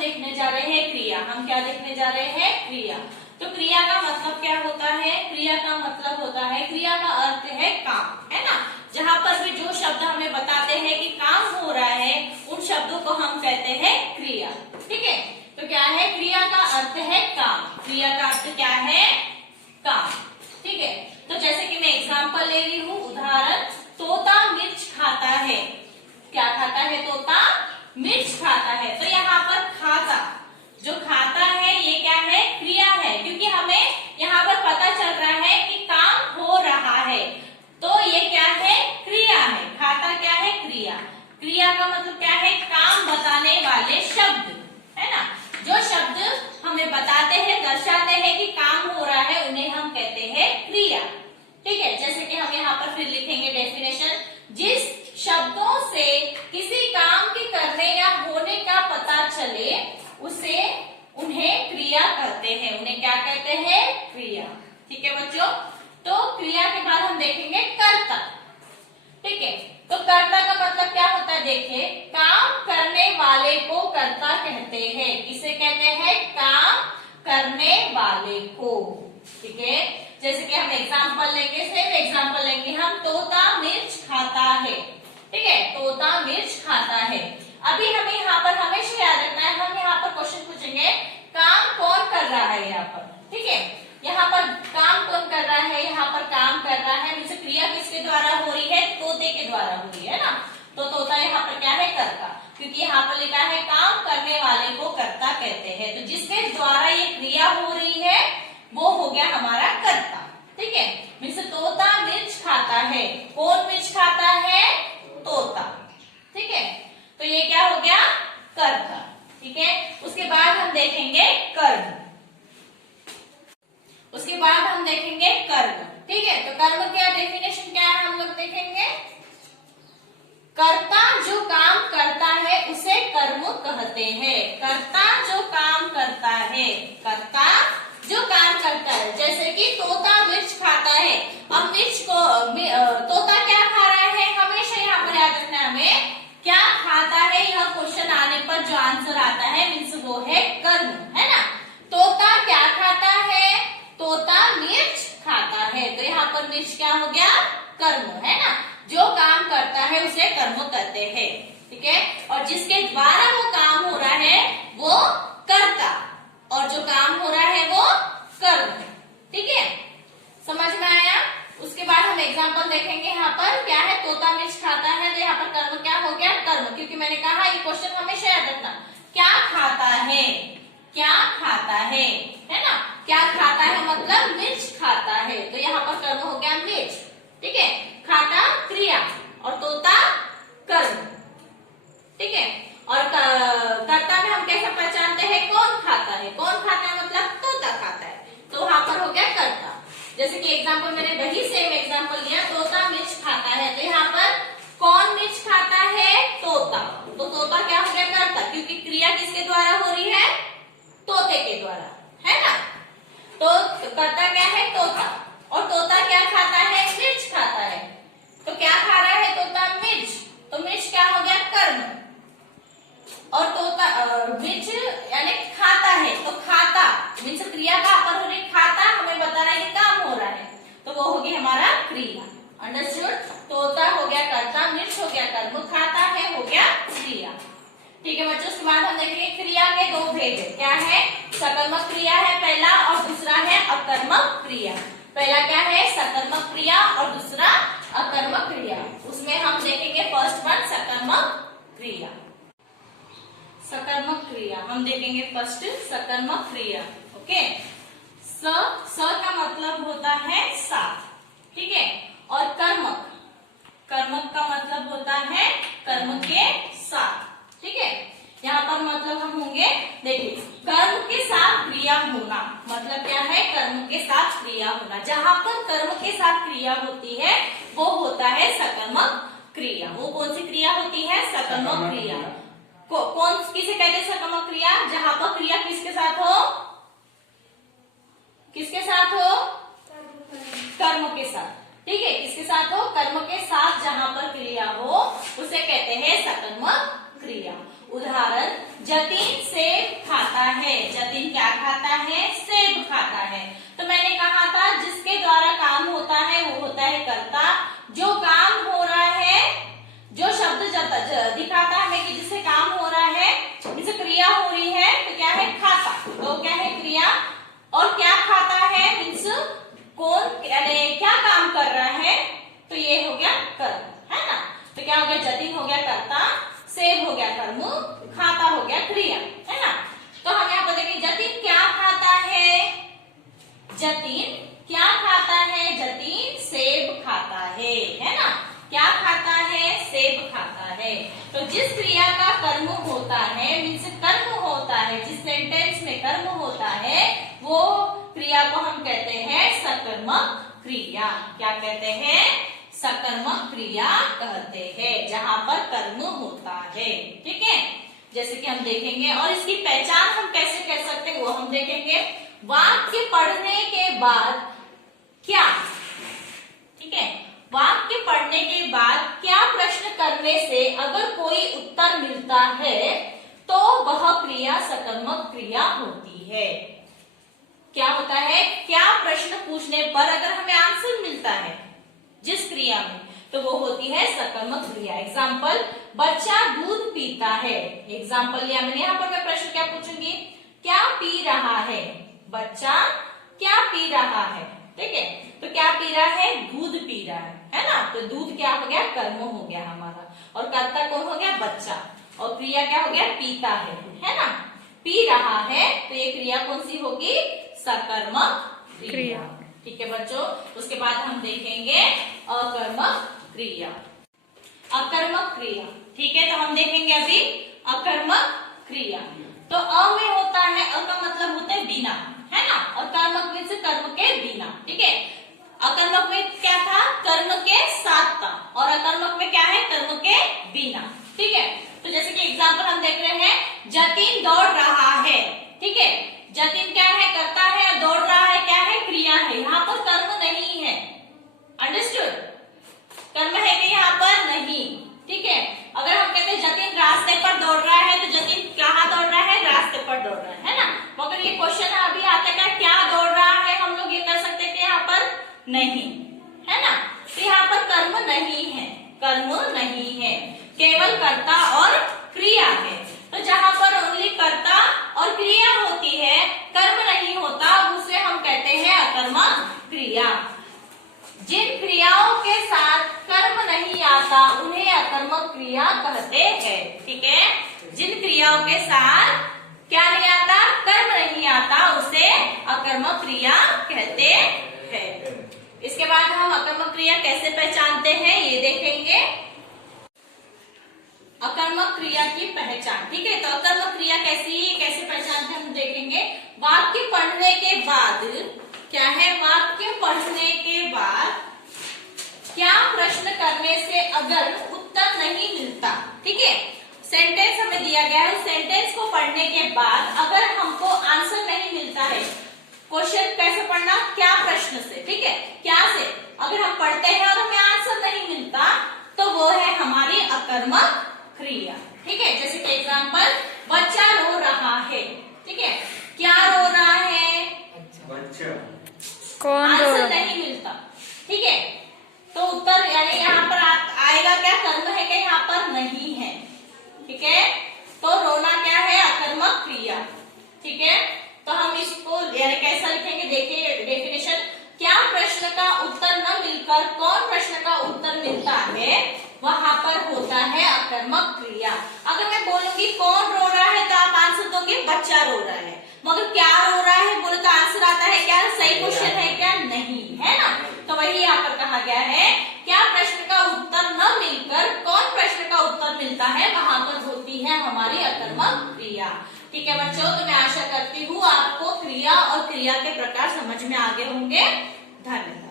देखने जा रहे हैं क्रिया। हम क्या देखने जा रहे हैं? क्रिया। तो क्रिया का मतलब क्या होता है? क्रिया का मतलब होता है, क्रिया का अर्थ है काम, है ना। जहां पर भी जो शब्द हमें बताते हैं कि काम हो रहा है, उन शब्दों को हम कहते हैं क्रिया। ठीक है, तो क्या है? क्रिया का अर्थ है काम। क्रिया का अर्थ क्या है? काम। ठीक है, तो जैसे कि मैं एग्जाम्पल ले रही हूँ, उदाहरण, तोता मिर्च खाता है। क्या खाता है? तोता मिर्च खाता है। तो यहाँ पर खाता, जो खाता है ये क्या है? क्रिया है, क्योंकि हमें यहाँ पर पता चल रहा है कि काम हो रहा है, तो ये क्या है? क्रिया है। खाता क्या है? क्रिया। क्रिया का मतलब क्या है? काम बताने वाले शब्द, है ना। जो शब्द हमें बताते हैं, दर्शाते हैं कि काम हो रहा है, उन्हें हम कहते हैं क्रिया। ठीक है, जैसे कि हम यहाँ पर फिर लिखेंगे डेफिनेशन, जिस शब्दों से किसी काम के करने या होने का पता चले उसे उन्हें क्रिया कहते हैं। उन्हें क्या कहते हैं? क्रिया। ठीक है बच्चों, तो क्रिया के बाद हम देखेंगे कर्ता। ठीक है, तो कर्ता का मतलब क्या होता है? देखिए, काम करने वाले को कर्ता कहते हैं। किसे कहते हैं? काम करने वाले को। ठीक है, जैसे कि हम एग्जाम्पल लेंगे, सिर्फ एग्जाम्पल लेंगे हम, तोता मिर्च खाता है। ठीक है, तोता मिर्च खाता है। अभी हमें यहाँ पर हमेशा याद रखना है, हम यहाँ पर क्वेश्चन पूछेंगे काम कौन कर रहा है यहाँ पर। ठीक है, यहाँ पर काम कौन कर रहा है? यहाँ पर काम कर रहा है, मीन्स क्रिया किसके द्वारा हो रही है? तोते के द्वारा हो रही है ना। तो तोता यहाँ पर क्या है? कर्ता, क्योंकि यहाँ पर लिखा है काम करने वाले को कर्ता कहते हैं। तो जिसके द्वारा ये क्रिया हो रही है वो हो गया हमारा कर्ता। ठीक है, मीन्स तोता मिर्च खाता है। कौन मिर्च खाता है? तोता। ठीक है, तो ये क्या हो गया? कर्ता। ठीक है, उसके बाद हम देखेंगे कर्म। उसके बाद हम देखेंगे कर्म। ठीक है, तो कर्म क्या डेफिनेशन क्या है हम लोग देखेंगे। कर्ता जो काम करता है उसे कर्म कहते हैं। कर्ता जो काम करता है, कर्ता जो काम करता है। जैसे कि तोता मिर्च खाता है। अब मिर्च को तोता क्या खा रहा है? हमेशा यहाँ पर याद रखना हमें, क्या खाता है, यह क्वेश्चन आने पर जो आंसर आता है मीन्स वो है कर्म, है ना। तोता क्या खाता है? तोता मिर्च खाता है। तो यहाँ पर मिर्च क्या हो गया? कर्म, है ना। जो काम करता है उसे कर्म कहते हैं। ठीक है, और जिसके द्वारा वो काम हो रहा है वो कर्ता, और जो काम हो रहा है वो कर्म है। ठीक है, समझ में आया। उसके बाद हम एग्जांपल देखेंगे। यहाँ पर क्या है? तोता मिर्च खाता है, तो यहाँ पर कर्म क्या हो गया? कर्म, क्योंकि मैंने कहा ये क्वेश्चन हमेशा याद रखना, क्या खाता है? क्या खाता है ना। क्या खाता है मतलब मिर्च खाता है, तो यहाँ पर कर्म हो गया मिर्च। ठीक है, खाता क्रिया और तोता कर्म। ठीक है, और कर्ता में हम कैसे पहचानते हैं? कौन खाता है? कौन खाता है मतलब तोता खाता है, तो वहां पर हो गया कर्ता। जैसे कि एग्जांपल मैंने वही सेम एग्जांपल लिया, तोता मिर्च खाता है, तो यहाँ पर कौन मिर्च खाता है? तोता। तो तोता क्या हो गया? कर्ता, क्योंकि क्रिया किसके द्वारा हो रही है? तोते के द्वारा, है ना। तो कर्ता क्या है? तोता। और तोता क्या खाता है? मिर्च खाता है। तो क्या खा रहा है तोता? मिर्च। तो मिर्च क्या हो गया? कर्म। और तोता मिर्च यानी खाता है, तो खाता मीन्स क्रिया का अपर होने खाता, हमें बता रहा है कि काम हो रहा है, तो वो हो गया हमारा क्रिया। अंडरस्टूड। तोता हो गया कर्ता, मिर्च हो गया कर्म, खाता है हो गया क्रिया। ठीक है बच्चों, उसके बाद हम देखेंगे क्रिया के दो भेद है। क्या है? सकर्मक क्रिया है पहला, और दूसरा है अकर्मक क्रिया। पहला क्या है? सकर्मक क्रिया, और दूसरा अकर्मक क्रिया। उसमें हम देखेंगे फर्स्ट वन सकर्मक क्रिया। सकर्मक क्रिया हम देखेंगे फर्स्ट, सकर्मक क्रिया। ओके, स का मतलब होता है साथ। ठीक है, और कर्मक, कर्मक का मतलब होता है कर्म के साथ। ठीक है, यहाँ पर मतलब हम होंगे, देखिए कर्म के साथ क्रिया होना मतलब क्या है? कर्म के साथ क्रिया होना। जहां पर कर्म के साथ क्रिया होती है वो होता है सकर्मक क्रिया। वो कौन सी क्रिया होती है? सकर्मक क्रिया। कौन किसे कहते हैं सकर्मक क्रिया? जहां पर क्रिया किसके साथ हो? किसके साथ हो? कर्म के साथ। ठीक है, किसके साथ हो? कर्म के साथ जहां पर क्रिया हो उसे कहते हैं सकर्मक क्रिया। उदाहरण, जतिन सेब खाता है। जतिन क्या खाता है? सेब खाता है। तो मैंने कहा था जिसके द्वारा काम होता है वो होता है कर्ता। जो काम हो रहा है, जो शब्द दिखाता है हमें कि जिससे काम हो रहा है, जिससे क्रिया हो रही है, तो क्या है? खाता। तो क्या है? क्रिया। और क्या खाता है मीन्स कौन क्या काम कर रहा है, तो ये हो गया कर्म, है ना। तो क्या हो गया? जतिन हो गया कर्ता, सेब हो गया कर्म, खाता हो गया क्रिया, है ना। तो हम यहाँ पर देखें जतिन क्या खाता है? जतिन क्या खाता है? जतिन सेब खाता है ना। क्या खाता है? सेब खाता है। तो जिस क्रिया का कर्म होता है मीन्स कर्म होता है, जिस सेंटेंस में कर्म होता है वो क्रिया को हम कहते हैं सकर्मक क्रिया। क्या कहते हैं? सकर्मक क्रिया कहते हैं, जहां पर कर्म होता है। ठीक है, जैसे कि हम देखेंगे। और इसकी पहचान हम कैसे कर सकते हैं वो हम देखेंगे। वाक्य पढ़ने के बाद क्या, ठीक है, वाक्य पढ़ने के बाद क्या प्रश्न करने से अगर कोई उत्तर मिलता है तो वह क्रिया सकर्मक क्रिया होती है। क्या होता है? क्या प्रश्न पूछने पर अगर हमें आंसर मिलता है जिस क्रिया में, तो वो होती है सकर्मक क्रिया। एग्जाम्पल, बच्चा दूध पीता है। एग्जाम्पल लिया मैंने। यहाँ पर मैं प्रश्न क्या पूछूंगी? क्या पी रहा है? बच्चा क्या पी रहा है? ठीक है, तो क्या पी रहा है? दूध पी रहा है ना। तो दूध क्या हो गया? कर्म हो गया हमारा। और कर्ता कौन हो गया? बच्चा। और क्रिया क्या हो गया? पीता है ना। पी रहा है, तो ये क्रिया कौन सी होगी? सकर्मक क्रिया। ठीक है बच्चों, उसके बाद हम देखेंगे अकर्मक क्रिया। अकर्मक क्रिया, ठीक है, तो हम देखेंगे अभी अकर्मक क्रिया। तो अ में होता है, अ का मतलब होता है बिना, है ना। और कर्मक में से कर्म के बिना। ठीक है, अकर्मक में क्या था? कर्म के साथ था। और अकर्मक में क्या है? कर्म के बिना। ठीक है, तो जैसे कि एग्जाम्पल हम देख रहे हैं, जतिन दौड़ रहा है। ठीक है, जतिन क्या है? करता है। और दौड़ रहा है क्या है? क्रिया है। यहाँ पर कर्म नहीं है। अंडरस्टूड? कर्म है कि यहाँ पर नहीं। ठीक है, अगर हम कहते हैं जतिन रास्ते पर दौड़ रहा है, तो जतिन कहाँ दौड़ रहा है? रास्ते पर दौड़ रहा है ना। मगर ये क्वेश्चन अभी आता है क्या दौड़ रहा है, हम लोग ये कर सकते हैं कि यहाँ पर नहीं, है ना। तो यहाँ पर कर्म नहीं है, कर्म नहीं है, केवल कर्ता और क्रिया है। तो जहां पर ओनली कर्ता और क्रिया होती है, कर्म नहीं होता, उसे हम कहते हैं अकर्मक क्रिया। जिन क्रियाओं के साथ कर्म नहीं आता उन्हें अकर्मक क्रिया कहते हैं। ठीक है, जिन क्रियाओं के साथ क्या नहीं आता? कर्म नहीं आता, उसे अकर्मक क्रिया कहते हैं। इसके बाद हम अकर्मक क्रिया कैसे पहचानते हैं ये देखेंगे। अकर्मक क्रिया की पहचान। ठीक है, तो अकर्मक क्रिया कैसे पहचानते हैं हम देखेंगे। वाक्य पढ़ने के बाद क्या है? वाक्य पढ़ने के बाद क्या प्रश्न करने से अगर उत्तर नहीं मिलता, ठीक है, सेंटेंस हमें दिया गया है, उस सेंटेंस को पढ़ने के बाद अगर हमको आंसर नहीं मिलता है, क्वेश्चन कैसे पढ़ना? क्या प्रश्न से, ठीक है, क्या से अगर हम पढ़ते हैं और हमें आंसर नहीं मिलता, तो वो है हमारी अकर्मक क्रिया। ठीक है, जैसे कि एग्जाम्पल, बच्चा रो रहा है। ठीक है, क्या रो रहा है? बच्चा। कौन? आंसर नहीं मिलता। ठीक है, तो उत्तर यानी यहाँ पर आएगा क्या? कर्म है क्या? यहाँ पर नहीं है। ठीक है, तो रोना क्या है? अकर्मक क्रिया। ठीक है, तो हम इसको यानी कैसा लिखेंगे? देखिए डेफिनेशन, क्या प्रश्न का उत्तर न मिलकर कौन प्रश्न का उत्तर मिलता है, वहां पर होता है अकर्मक क्रिया। अगर मैं बोलूंगी कौन रो रहा है, तो आप आंसर दोगे बच्चा रो रहा है। मगर क्या रो रहा है बोले तो आंसर आता है क्या? सही क्वेश्चन है क्या? नहीं, है ना। तो वही यहाँ पर कहा गया है, क्या प्रश्न का उत्तर न मिलकर कौन प्रश्न का उत्तर मिलता है, वहां पर होती है हमारी अकर्मक क्रिया। ठीक है बच्चों, तो मैं आशा करती हूँ आपको क्रिया और क्रिया के प्रकार समझ में आ गए होंगे। धन्यवाद।